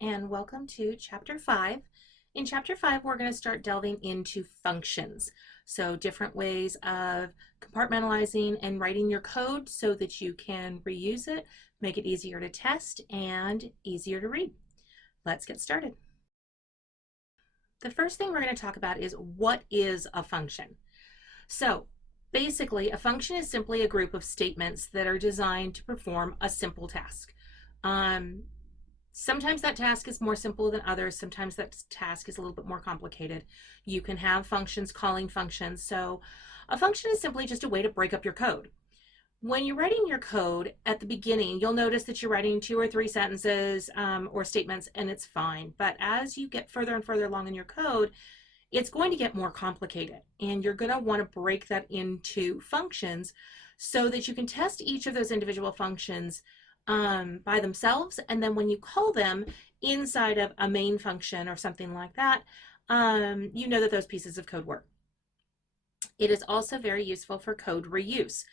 and welcome to Chapter 5. In Chapter 5, we're going to start delving into functions. So different ways of compartmentalizing and writing your code so that you can reuse it, make it easier to test, and easier to read. Let's get started. The first thing we're going to talk about is what is a function. So basically, a function is simply a group of statements that are designed to perform a simple task. Sometimes that task is more simple than others. Sometimes that task is a little bit more complicated. You can have functions calling functions. So a function is simply just a way to break up your code. When you're writing your code at the beginning, you'll notice that you're writing 2 or 3 sentences or statements, and it's fine. But as you get further and further along in your code, it's going to get more complicated, and you're going to want to break that into functions so that you can test each of those individual functions by themselves, and then when you call them inside of a main function or something like that, you know that those pieces of code work. It is also very useful for code reuse.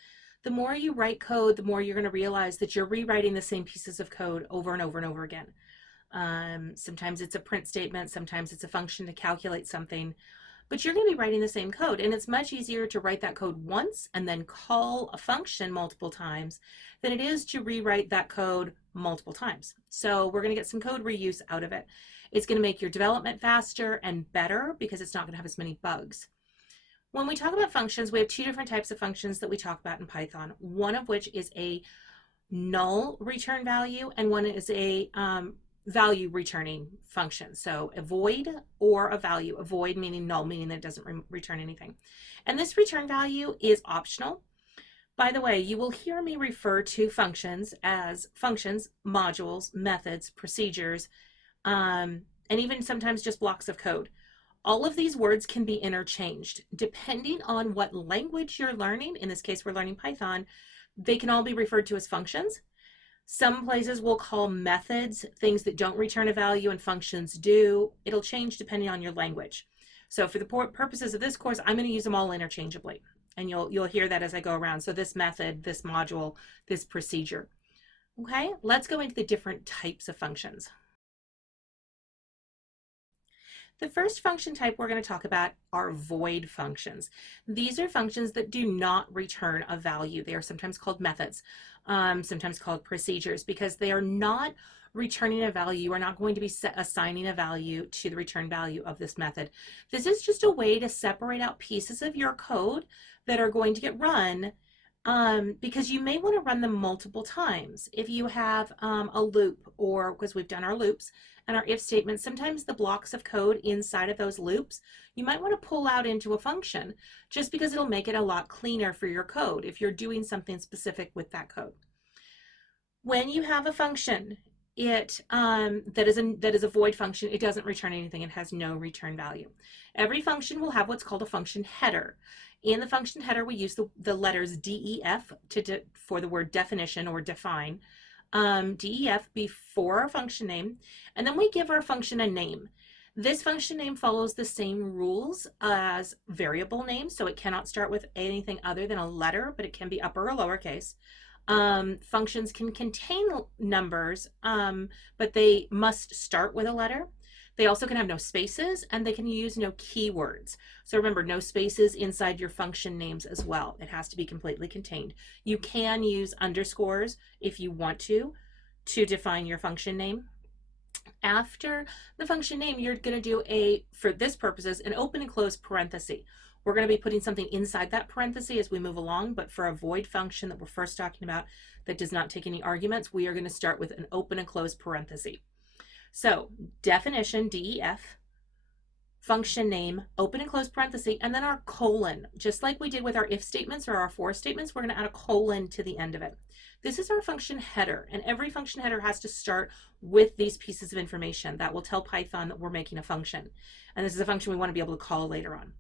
The more you write code, the more you're going to realize that you're rewriting the same pieces of code over and over and over again. Sometimes it's a print statement, sometimes it's a function to calculate something, but you're going to be writing the same code, and it's much easier to write that code once and then call a function multiple times than it is to rewrite that code multiple times. So we're going to get some code reuse out of it. It's going to make your development faster and better because it's not going to have as many bugs. When we talk about functions, we have 2 different types of functions that we talk about in Python, one of which is a null return value and one is a value returning function. So a void or a value. A void meaning null, meaning that it doesn't return anything. And this return value is optional. By the way, you will hear me refer to functions as functions, modules, methods, procedures, and even sometimes just blocks of code. All of these words can be interchanged depending on what language you're learning. In this case, we're learning Python. They can all be referred to as functions. Some places will call methods things that don't return a value and functions do. It'll change depending on your language. So for the purposes of this course, I'm going to use them all interchangeably. And you'll hear that as I go around. So this method, this module, this procedure. Okay, let's go into the different types of functions. The first function type we're going to talk about are void functions. These are functions that do not return a value. They are sometimes called methods, sometimes called procedures, because they are not returning a value. You are not going to be assigning a value to the return value of this method. This is just a way to separate out pieces of your code that are going to get run because you may want to run them multiple times. If you have a loop, or because we've done our loops and our if statements, sometimes the blocks of code inside of those loops, you might want to pull out into a function just because it'll make it a lot cleaner for your code if you're doing something specific with that code. When you have a function, that is a void function, it doesn't return anything. It has no return value. Every function will have what's called a function header. In the function header, we use the letters DEF for the word definition or define. DEF before our function name, and then we give our function a name. This function name follows the same rules as variable names, so it cannot start with anything other than a letter, but it can be upper or lowercase. Functions can contain numbers, but they must start with a letter. They also can have no spaces, and they can use no keywords. So remember, no spaces inside your function names as well. It has to be completely contained. You can use underscores if you want to define your function name. After the function name, you're going to do for this purposes, an open and close parenthesis. We're going to be putting something inside that parenthesis as we move along, but for a void function that we're first talking about that does not take any arguments, we are going to start with an open and close parenthesis. So definition, DEF, function name, open and close parenthesis, and then our colon. Just like we did with our if statements or our for statements, we're going to add a colon to the end of it. This is our function header, and every function header has to start with these pieces of information that will tell Python that we're making a function. And this is a function we want to be able to call later on.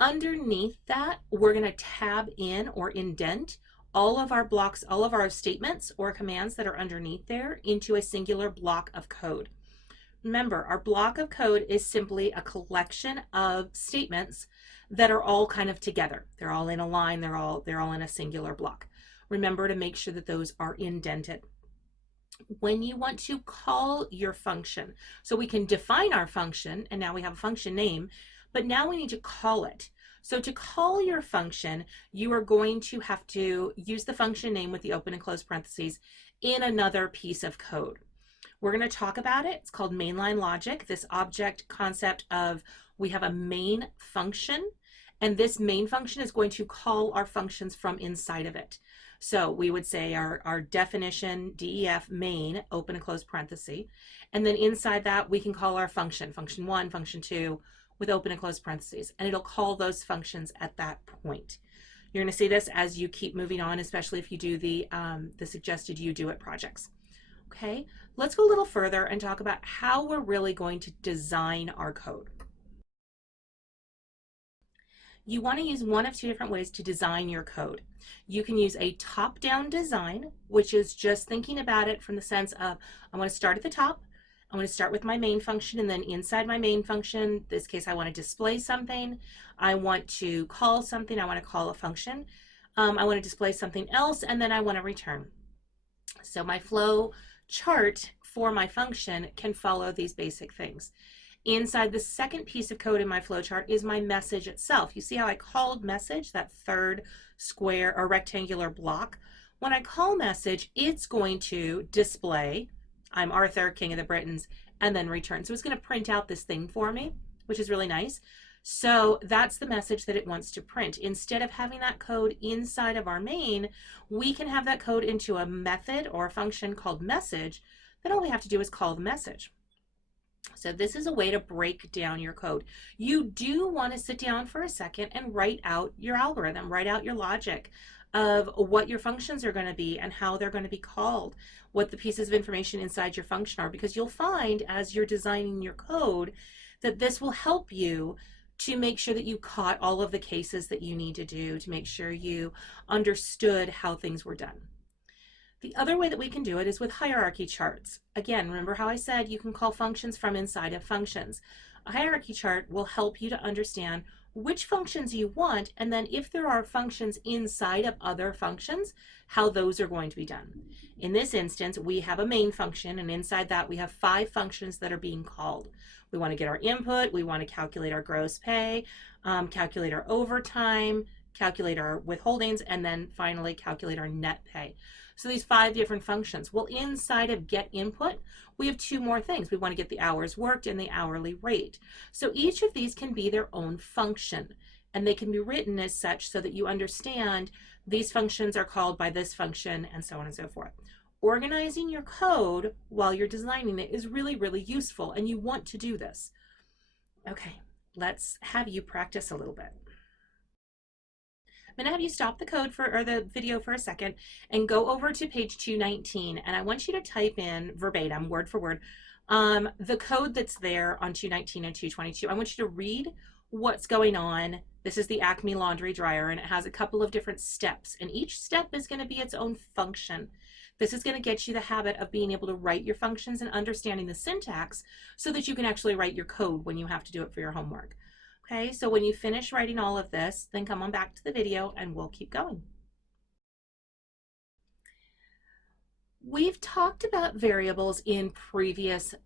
Underneath that, we're going to tab in or indent all of our blocks, all of our statements or commands that are underneath there into a singular block of code. Remember, our block of code is simply a collection of statements that are all kind of together. They're all in a line, they're all in a singular block. Remember to make sure that those are indented. When you want to call your function, so we can define our function, and now we have a function name, but now we need to call it. So to call your function, you are going to have to use the function name with the open and close parentheses in another piece of code. We're going to talk about it. It's called mainline logic, this object concept of we have a main function, and this main function is going to call our functions from inside of it. So we would say our definition, DEF main, open and close parenthesis, and then inside that we can call our function, function 1, function 2, with open and close parentheses, and it'll call those functions at that point. You're going to see this as you keep moving on, especially if you do the suggested you do it projects. Okay, let's go a little further and talk about how we're really going to design our code. You want to use one of two different ways to design your code. You can use a top-down design, which is just thinking about it from the sense of, I want to start at the top, I want to start with my main function, and then inside my main function, in this case I want to display something, I want to call something, I want to call a function, I want to display something else, and then I want to return. So my flow chart for my function can follow these basic things. Inside the second piece of code in my flowchart is my message itself. You see how I called message, that third square or rectangular block? When I call message, it's going to display, I'm Arthur, King of the Britons, and then return. So it's going to print out this thing for me, which is really nice. So that's the message that it wants to print. Instead of having that code inside of our main, we can have that code into a method or a function called message. Then all we have to do is call the message. So this is a way to break down your code. You do want to sit down for a second and write out your algorithm, write out your logic of what your functions are going to be and how they're going to be called, what the pieces of information inside your function are, because you'll find as you're designing your code that this will help you to make sure that you caught all of the cases that you need to do to make sure you understood how things were done. The other way that we can do it is with hierarchy charts. Again, remember how I said you can call functions from inside of functions. A hierarchy chart will help you to understand which functions you want, and then if there are functions inside of other functions, how those are going to be done. In this instance, we have a main function, and inside that we have 5 functions that are being called. We want to get our input, we want to calculate our gross pay, calculate our overtime, calculate our withholdings, and then finally calculate our net pay. So these 5 different functions. Well, inside of get input, we have 2 more things. We want to get the hours worked and the hourly rate. So each of these can be their own function, and they can be written as such so that you understand these functions are called by this function, and so on and so forth. Organizing your code while you're designing it is really, really useful, and you want to do this. Okay, let's have you practice a little bit. I'm going to have you stop the code or the video for a second and go over to page 219, and I want you to type in verbatim, word for word, the code that's there on 219 and 222. I want you to read what's going on. This is the Acme laundry dryer, and it has a couple of different steps, and each step is going to be its own function. This is going to get you the habit of being able to write your functions and understanding the syntax so that you can actually write your code when you have to do it for your homework. Okay, so when you finish writing all of this, then come on back to the video and we'll keep going. We've talked about variables in previous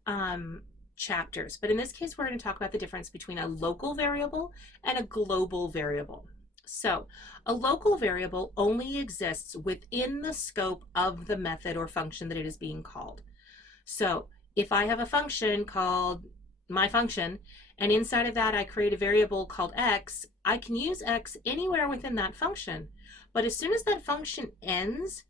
chapters, but in this case, we're going to talk about the difference between a local variable and a global variable. So a local variable only exists within the scope of the method or function that it is being called. So if I have a function called my function, and inside of that I create a variable called x, I can use x anywhere within that function. But as soon as that function ends,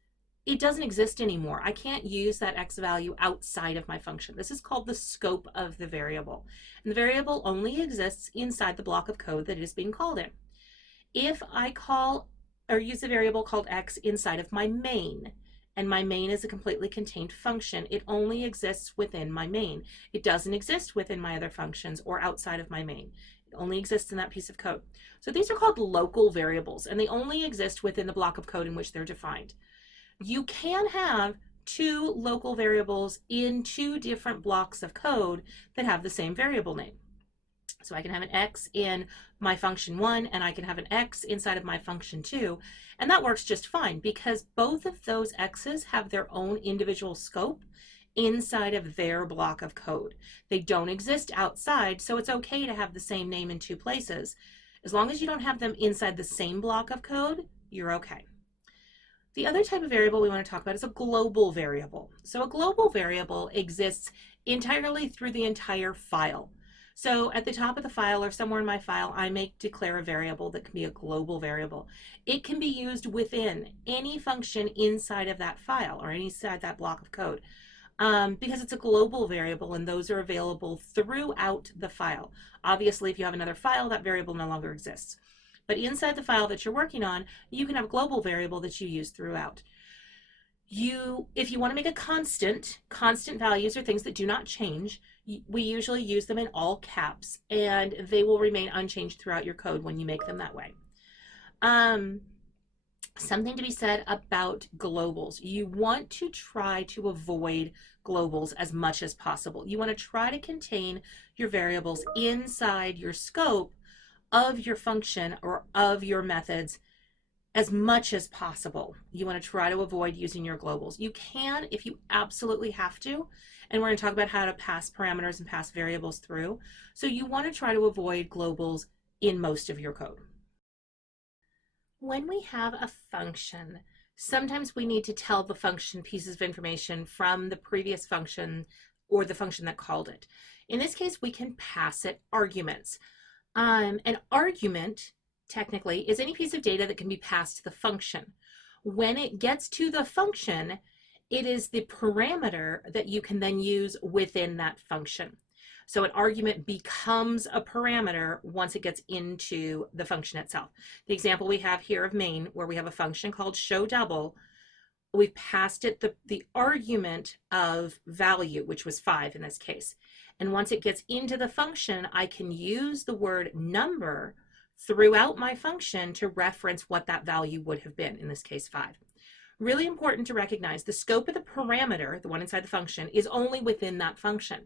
it doesn't exist anymore. I can't use that x value outside of my function. This is called the scope of the variable. And the variable only exists inside the block of code that it is being called in. If I call or use a variable called x inside of my main, and my main is a completely contained function, it only exists within my main. It doesn't exist within my other functions or outside of my main. It only exists in that piece of code. So these are called local variables, and they only exist within the block of code in which they're defined. You can have 2 local variables in 2 different blocks of code that have the same variable name. So I can have an x in my function 1 and I can have an x inside of my function 2. And that works just fine because both of those x's have their own individual scope inside of their block of code. They don't exist outside, so it's okay to have the same name in two places. As long as you don't have them inside the same block of code, you're okay. The other type of variable we want to talk about is a global variable. So a global variable exists entirely through the entire file. So at the top of the file or somewhere in my file, I may declare a variable that can be a global variable. It can be used within any function inside of that file or inside that block of code because it's a global variable and those are available throughout the file. Obviously, if you have another file, that variable no longer exists. But inside the file that you're working on, you can have a global variable that you use throughout. If you want to make a constant values are things that do not change. We usually use them in all caps, and they will remain unchanged throughout your code when you make them that way. Something to be said about globals. You want to try to avoid globals as much as possible. You want to try to contain your variables inside your scope of your function or of your methods as much as possible. You want to try to avoid using your globals. You can if you absolutely have to, and we're going to talk about how to pass parameters and pass variables through. So you want to try to avoid globals in most of your code. When we have a function, sometimes we need to tell the function pieces of information from the previous function or the function that called it. In this case, we can pass it arguments. An argument, technically, is any piece of data that can be passed to the function. When it gets to the function, it is the parameter that you can then use within that function. So an argument becomes a parameter once it gets into the function itself. The example we have here of main, where we have a function called show double, we've passed it the argument of value, which was 5 in this case. And once it gets into the function, I can use the word number throughout my function to reference what that value would have been, in this case 5. Really important to recognize the scope of the parameter, the one inside the function, is only within that function.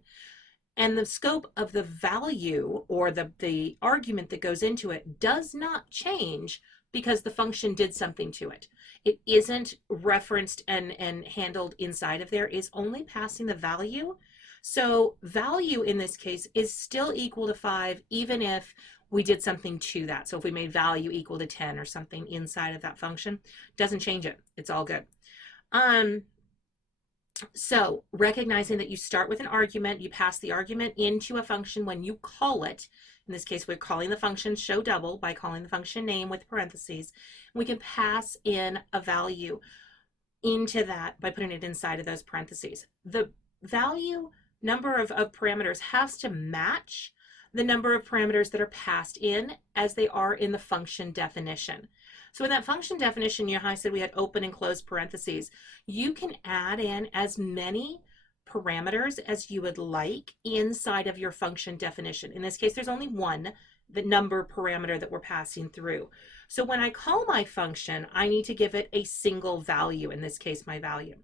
And the scope of the value or the argument that goes into it does not change because the function did something to it. It isn't referenced and handled inside of there, is only passing the value. So value in this case is still equal to 5, even if we did something to that. So if we made value equal to 10 or something inside of that function, doesn't change it. It's all good. So recognizing that you start with an argument, you pass the argument into a function when you call it. In this case, we're calling the function show double by calling the function name with parentheses. We can pass in a value into that by putting it inside of those parentheses. The value number of parameters has to match the number of parameters that are passed in as they are in the function definition. So in that function definition, I said we had open and closed parentheses. You can add in as many parameters as you would like inside of your function definition. In this case, there's only one, the number parameter that we're passing through. So when I call my function, I need to give it a single value, in this case, my value.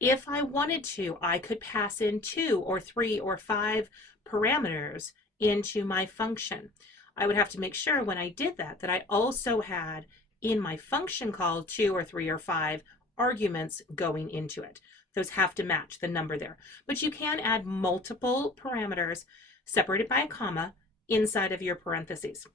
If I wanted to, I could pass in 2 or 3 or 5 parameters into my function. I would have to make sure when I did that I also had in my function call 2 or 3 or 5 arguments going into it. Those have to match the number there. But you can add multiple parameters separated by a comma inside of your parentheses.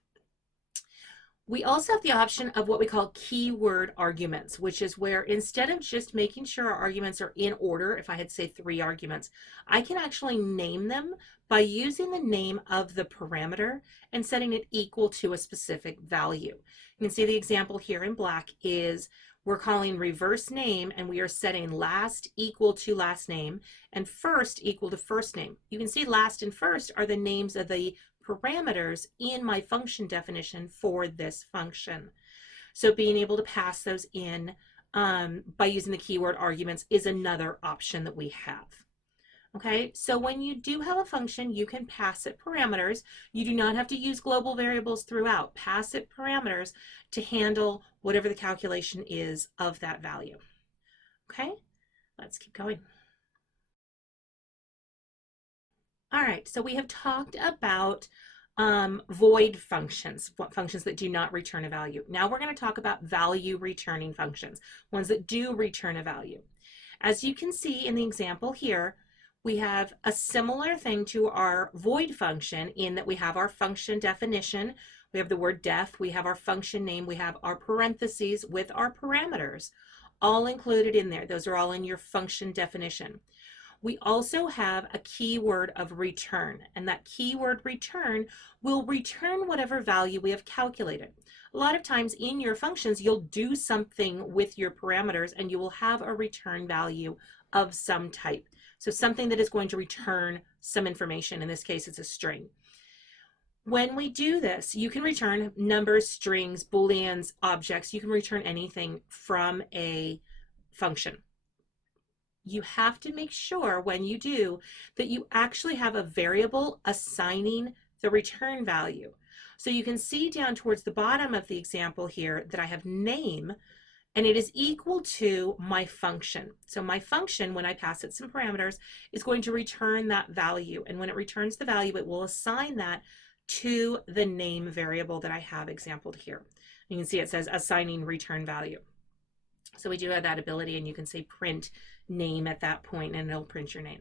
We also have the option of what we call keyword arguments, which is where instead of just making sure our arguments are in order, if I had say 3 arguments, I can actually name them by using the name of the parameter and setting it equal to a specific value. You can see the example here in black is we're calling reverse name and we are setting last equal to last name and first equal to first name. You can see last and first are the names of the parameters in my function definition for this function. So being able to pass those in by using the keyword arguments is another option that we have. Okay, so when you do have a function, you can pass it parameters. You do not have to use global variables throughout. Pass it parameters to handle whatever the calculation is of that value. Okay, let's keep going. All right, so we have talked about Void functions, functions that do not return a value. Now we're going to talk about value returning functions, ones that do return a value. As you can see in the example here, we have a similar thing to our void function in that we have our function definition, we have the word def, we have our function name, we have our parentheses with our parameters, all included in there. Those are all in your function definition. We also have a keyword of return, and that keyword return will return whatever value we have calculated. A lot of times in your functions, you'll do something with your parameters and you will have a return value of some type. So something that is going to return some information. In this case, it's a string. When we do this, you can return numbers, strings, booleans, objects. You can return anything from a function. You have to make sure when you do that you actually have a variable assigning the return value. So you can see down towards the bottom of the example here that I have name, and it is equal to my function. So my function, when I pass it some parameters, is going to return that value. And when it returns the value, it will assign that to the name variable that I have exampled here. You can see it says assigning return value. So we do have that ability, and you can say print name at that point and it'll print your name.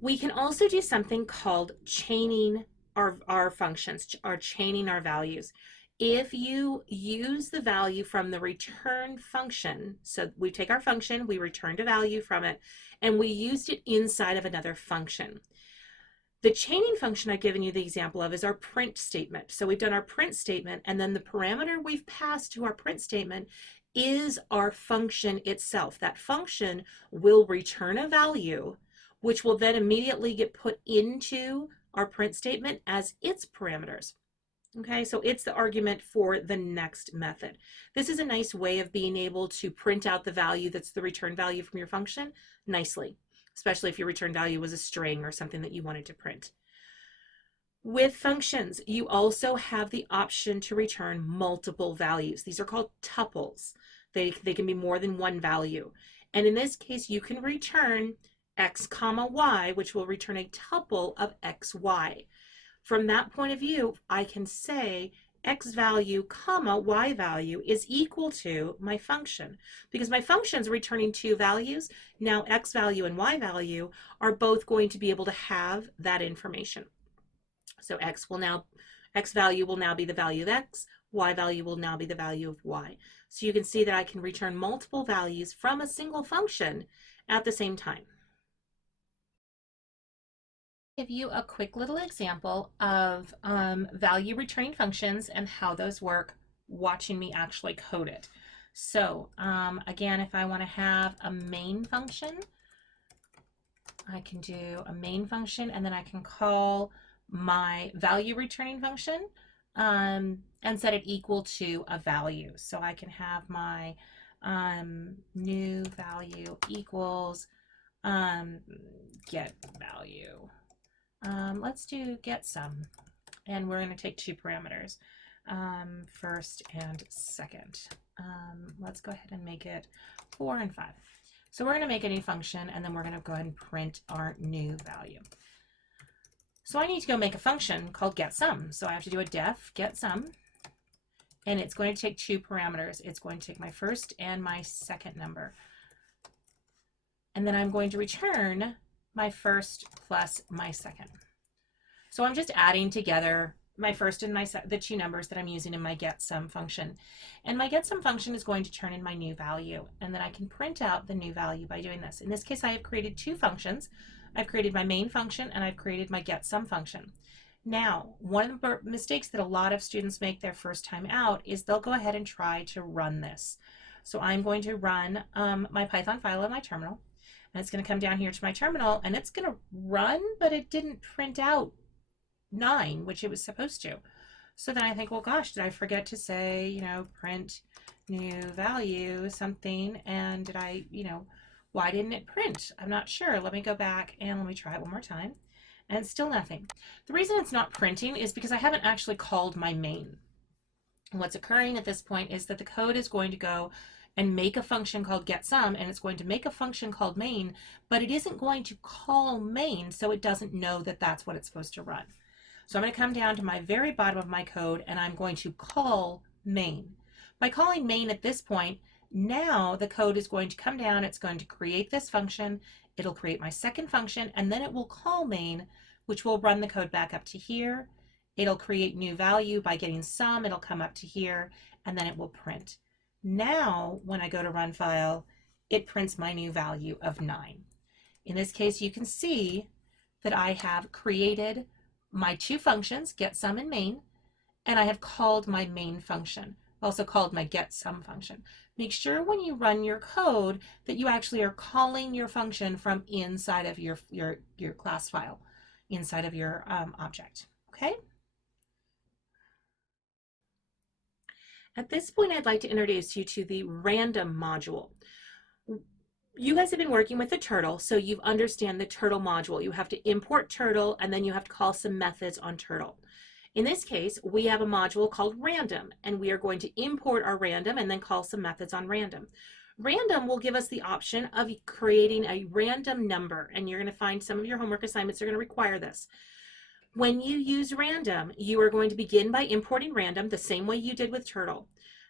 We can also do something called chaining our functions, or chaining our values. If you use the value from the return function, so we take our function, we returned a value from it, and we used it inside of another function. The chaining function I've given you the example of is our print statement. So we've done our print statement, and then the parameter we've passed to our print statement is our function itself. That function will return a value, which will then immediately get put into our print statement as its parameters. Okay, so it's the argument for the next method. This is a nice way of being able to print out the value that's the return value from your function nicely, especially if your return value was a string or something that you wanted to print. With functions, you also have the option to return multiple values. These are called tuples. They can be more than one value. And in this case, you can return x comma y, which will return a tuple of xy. From that point of view, I can say x value comma y value is equal to my function. Because my function is returning two values, now x value and y value are both going to be able to have that information. So x value will now be the value of x, y value will now be the value of y. So you can see that I can return multiple values from a single function at the same time. Give you a quick little example of value returning functions and how those work, watching me actually code it. So again, if I want to have a main function, I can do a main function, and then I can call my value returning function and set it equal to a value. So I can have my new value equals get value. Let's do get sum, and we're going to take two parameters, first and second. Let's go ahead and make it 4 and 5. So we're going to make a new function, and then we're going to go ahead and print our new value. So I need to go make a function called get sum. So I have to do a def get sum, and it's going to take two parameters. It's going to take my first and my second number. And then I'm going to return my first plus my second. So I'm just adding together my first and the two numbers that I'm using in my get sum function. And my get sum function is going to turn in my new value, and then I can print out the new value by doing this. In this case, I have created two functions. I've created my main function and I've created my get sum function. Now, one of the mistakes that a lot of students make their first time out is they'll go ahead and try to run this. So I'm going to run my Python file on my terminal, and it's going to come down here to my terminal, and it's going to run, but it didn't print out 9, which it was supposed to. So then I think, well, gosh, did I forget to say, print new value something, and did I, why didn't it print? I'm not sure. Let me go back and let me try it one more time. And still nothing. The reason it's not printing is because I haven't actually called my main. What's occurring at this point is that the code is going to go and make a function called getSum, and it's going to make a function called main, but it isn't going to call main, so it doesn't know that that's what it's supposed to run. So I'm going to come down to my very bottom of my code and I'm going to call main. By calling main at this point, now the code is going to come down, it's going to create this function, it'll create my second function, and then it will call main, which will run the code back up to here. It'll create new value by getting sum, it'll come up to here, and then it will print. Now, when I go to run file, it prints my new value of 9. In this case, you can see that I have created my two functions, getSum and main, and I have called my main function. Also called my getSum function. Make sure when you run your code that you actually are calling your function from inside of your class file, inside of your object, okay? At this point, I'd like to introduce you to the random module. You guys have been working with the turtle, so you understand the turtle module. You have to import turtle, and then you have to call some methods on turtle. In this case, we have a module called random, and we are going to import our random and then call some methods on random. Random will give us the option of creating a random number, and you're going to find some of your homework assignments are going to require this. When you use random, you are going to begin by importing random the same way you did with turtle.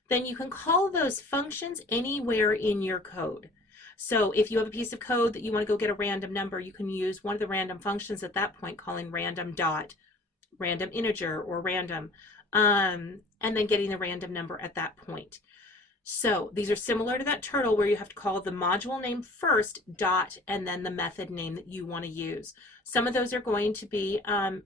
Then you can call those functions anywhere in your code. So if you have a piece of code that you want to go get a random number, you can use one of the random functions at that point, calling random dot, random integer, or random, and then getting the random number at that point. So these are similar to that turtle where you have to call the module name first, dot, and then the method name that you want to use. Some of those are going to be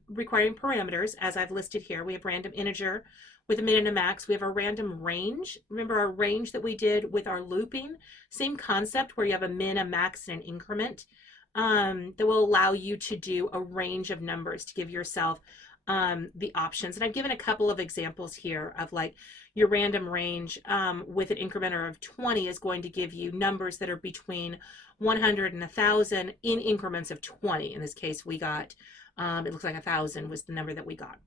requiring parameters, as I've listed here. We have random integer with a min and a max. We have our random range. Remember our range that we did with our looping? Same concept where you have a min, a max, and an increment that will allow you to do a range of numbers to give yourself the options. And I've given a couple of examples here of like your random range with an incrementer of 20 is going to give you numbers that are between 100 and 1,000 in increments of 20. In this case, we got, it looks like 1,000 was the number that we got.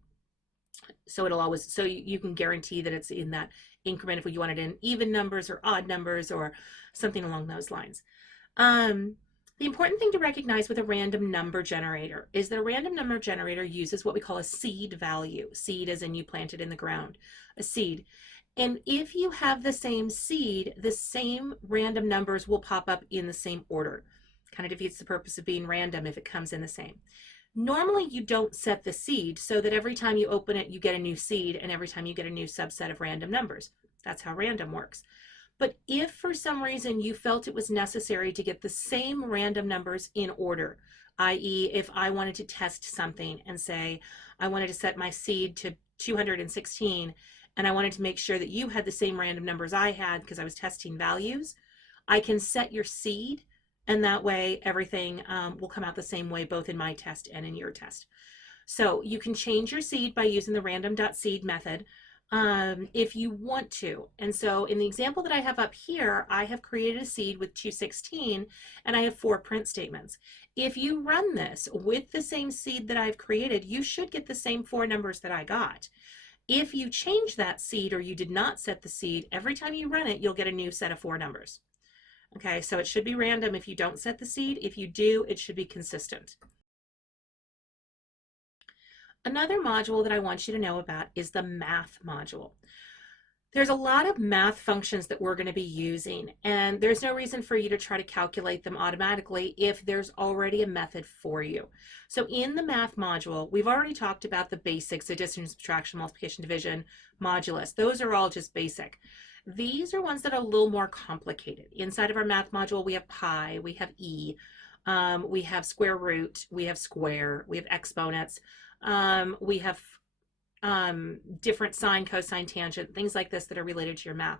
So it'll always, so you can guarantee that it's in that increment if you want it in even numbers or odd numbers or something along those lines. The important thing to recognize with a random number generator is that a random number generator uses what we call a seed value. Seed as in you plant it in the ground, a seed. And if you have the same seed, the same random numbers will pop up in the same order. Kind of defeats the purpose of being random if it comes in the same. Normally you don't set the seed so that every time you open it, you get a new seed, and every time you get a new subset of random numbers. That's how random works. But if for some reason you felt it was necessary to get the same random numbers in order, i.e. if I wanted to test something and say I wanted to set my seed to 216 and I wanted to make sure that you had the same random numbers I had because I was testing values, I can set your seed, and that way everything will come out the same way both in my test and in your test. So you can change your seed by using the random.seed method. If you want to. And so in the example that I have up here, I have created a seed with 216 and I have 4 print statements. If you run this with the same seed that I've created, you should get the same 4 numbers that I got. If you change that seed or you did not set the seed, every time you run it, you'll get a new set of 4 numbers. Okay, so it should be random if you don't set the seed. If you do, it should be consistent. Another module that I want you to know about is the math module. There's a lot of math functions that we're going to be using, and there's no reason for you to try to calculate them automatically if there's already a method for you. So in the math module, we've already talked about the basics: addition, subtraction, multiplication, division, modulus. Those are all just basic. These are ones that are a little more complicated. Inside of our math module, we have pi, we have e, we have square root, we have square, we have exponents. We have different sine, cosine, tangent, things like this that are related to your math.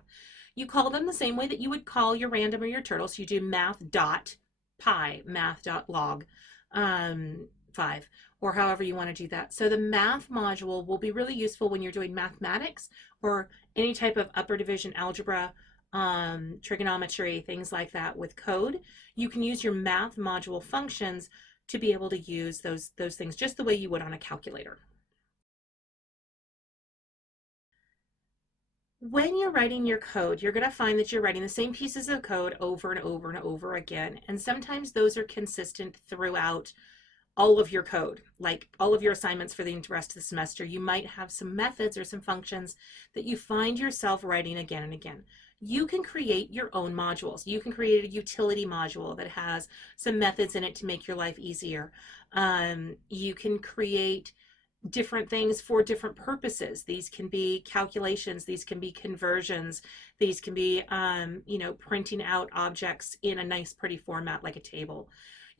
You call them the same way that you would call your random or your turtle. So you do math dot pi, math dot log 5, or however you want to do that. So the math module will be really useful when you're doing mathematics or any type of upper division algebra, trigonometry, things like that with code. You can use your math module functions to be able to use those things just the way you would on a calculator. When you're writing your code, you're going to find that you're writing the same pieces of code over and over and over again. And sometimes those are consistent throughout all of your code, like all of your assignments for the rest of the semester, you might have some methods or some functions that you find yourself writing again and again. You can create your own modules. You can create a utility module that has some methods in it to make your life easier. You can create different things for different purposes. These can be calculations, these can be conversions, these can be, printing out objects in a nice, pretty format like a table.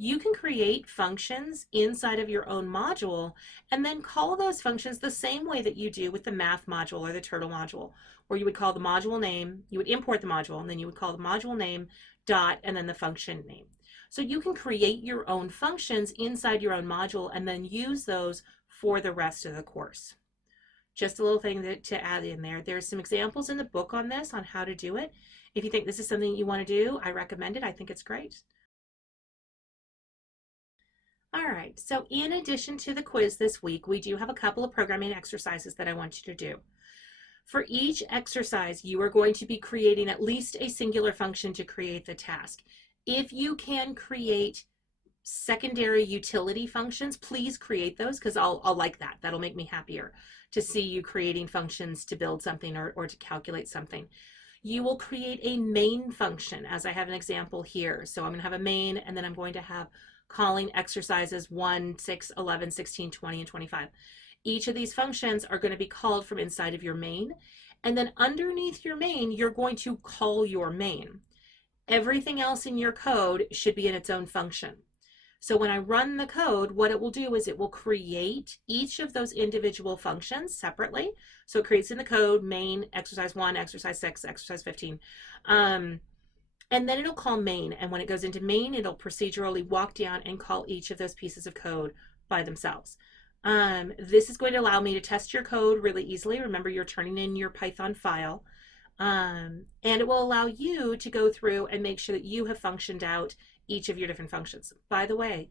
You can create functions inside of your own module and then call those functions the same way that you do with the math module or the turtle module, where you would call the module name, you would import the module, and then you would call the module name dot and then the function name. So you can create your own functions inside your own module and then use those for the rest of the course. Just a little thing to add in there. There's some examples in the book on this, on how to do it. If you think this is something you want to do, I recommend it. I think it's great. All right, so in addition to the quiz this week, we do have a couple of programming exercises that I want you to do. For each exercise, you are going to be creating at least a singular function to create the task. If you can create secondary utility functions, please create those, because I'll like that. That'll make me happier to see you creating functions to build something or to calculate something. You will create a main function, as I have an example here. So I'm going to have a main, and then I'm going to have calling exercises 1, 6, 11, 16, 20, and 25. Each of these functions are going to be called from inside of your main, and then underneath your main, you're going to call your main. Everything else in your code should be in its own function. So when I run the code, what it will do is it will create each of those individual functions separately. So it creates in the code main, exercise 1, exercise 6, exercise 15. And then it'll call main. And when it goes into main, it'll procedurally walk down and call each of those pieces of code by themselves. This is going to allow me to test your code really easily. Remember, you're turning in your Python file. And it will allow you to go through and make sure that you have functioned out each of your different functions. By the way,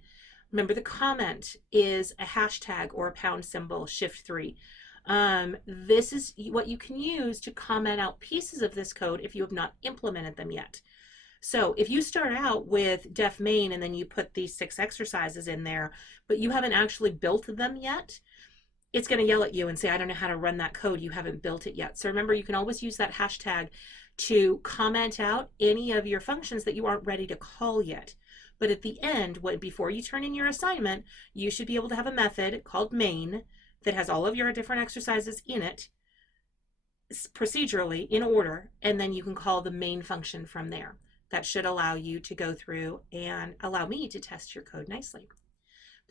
remember the comment is a hashtag or a pound symbol, shift 3. This is what you can use to comment out pieces of this code if you have not implemented them yet. So if you start out with def main and then you put these 6 exercises in there, but you haven't actually built them yet, it's going to yell at you and say, I don't know how to run that code. You haven't built it yet. So remember, you can always use that hashtag to comment out any of your functions that you aren't ready to call yet. But at the end, before you turn in your assignment, you should be able to have a method called main that has all of your different exercises in it procedurally in order, and then you can call the main function from there. That should allow you to go through and allow me to test your code nicely.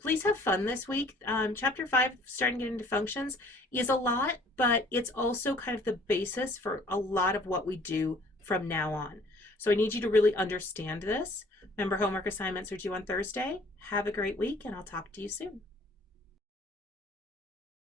Please have fun this week. Chapter 5, starting to get into functions, is a lot, but it's also kind of the basis for a lot of what we do from now on. So I need you to really understand this. Remember, homework assignments are due on Thursday. Have a great week, and I'll talk to you soon.